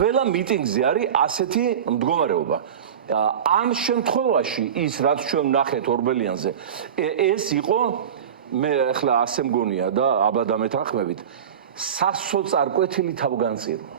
ველა მიტინგზე არის ასეთი მდგომარეობა. ამ შემთხვევაში ის რაც ჩვენ ნახეთ ორბელიანზე, ეს იყო მე ახლა ასე მგონია და აბა დამეთანხმებით, სასოწარკვეთილი თავგანწირვა.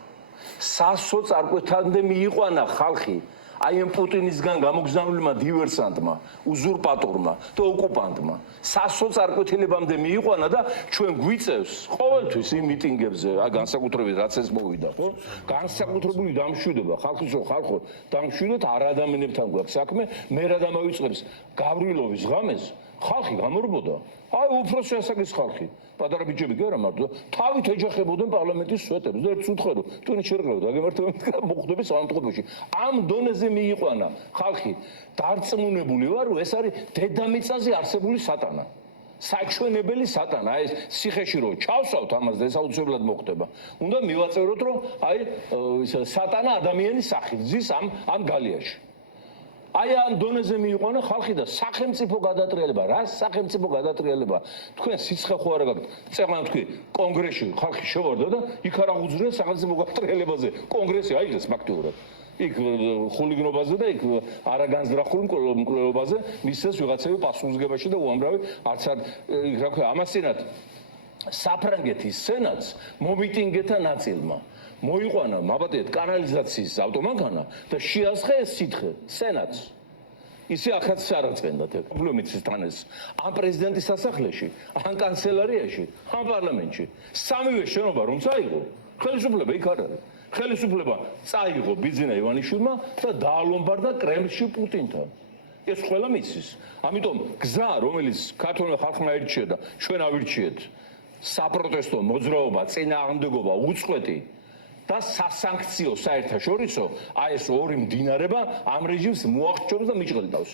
სასოწარკვეთამდე მიიყვანა ხალხი აი ამ პუტინისგან გამოგზავნილმა დივერსანტმა, უზურპატორმა და ოკუპანტმა. სასოწარკვეთილებამდე მიიყვანა და ჩვენ გვიწევს ყოველთვის იმ მიტინგებზე, განსაკუთრებით რაც ეს მოვიდა, ხო? განსაკუთრებული დამშვიდობა, ხალხო, დამშვიდოთ არ ადამიანებთან გვაქვს საქმე, მე რა დამავიწყებს გავრილოვის ღამეს, ხალხი გამორბოდა. აი უფროსი ასაკის ხალხი. პატარა ბიჭები კი არა მარტო, თავით ეჯახებოდნენ პარლამენტის სვეტებს და ერთს უთხრა, თუნი შერყევთ, აგემართებთ მოხდები სამწყობოში. ამ დონეზე მიიყვანა ხალხი. დარწმუნებული ვარ, რომ ეს არის დედამიწაზე არსებული სატანა. საჩვენებელი სატანა, აი ეს ციხეში რო ჩავსავთ ამას და ეს აუცილებლად მოხდება. უნდა მივაწევროთ, რომ აი სატანა ადამიანის სახით ზის ამ გალიაში. აი ამ დონეზე მიიყვანა ხალხი და სახელმწიფო გადატრიალება, რა სახელმწიფო გადატრიალება? თქვენ სიცხე ხო არა გაქვთ? წეგან თქვი, კონგრესში ხალხი შევარდა და იქ არ აღუძრია სახელმწიფო გადატრიალებაზე. კონგრესი აიღეს ფაქტიურად. იქ ხულიგნობაზე და იქ არაგანზრახული მკვლელობაზე მისცეს ვიღაცები პასუხისგებაში და უამრავი არც არ იქ რა ქვია, ამასთანავე საფრანგეთის სენატს მომიტინგეთა ნაწილმა მოიყვანა მაბატიეთ კანალიზაციის ავტომანქანა და შეასხე ეს სითხე სენატს. ისე ახაც არაწყენდათ პრობლემის თანეს ამ პრეზიდენტის სასახლეში, ამ კანცელარიაში, ამ პარლამენტში. სამივე შენობა რომ წაიღო, ხელისუფლება იქ არ არის. ხელისუფლება წაიღო ბიძინა ივანიშვილმა და დაალომბარდა კრემლში პუტინთან. ეს ყველა მიცის. ამიტომ გზა, რომელიც ქართული ხალხმა ერჩია და ჩვენ ავირჩიეთ, საპროტესტო მოძრაობა, წინააღმდეგობა, უწყვეტი და სასანქციო საერთაშორისო, აი ეს ორი მდინარება ამ რეჟიმს მოახჭობს და მიჭყილდავს.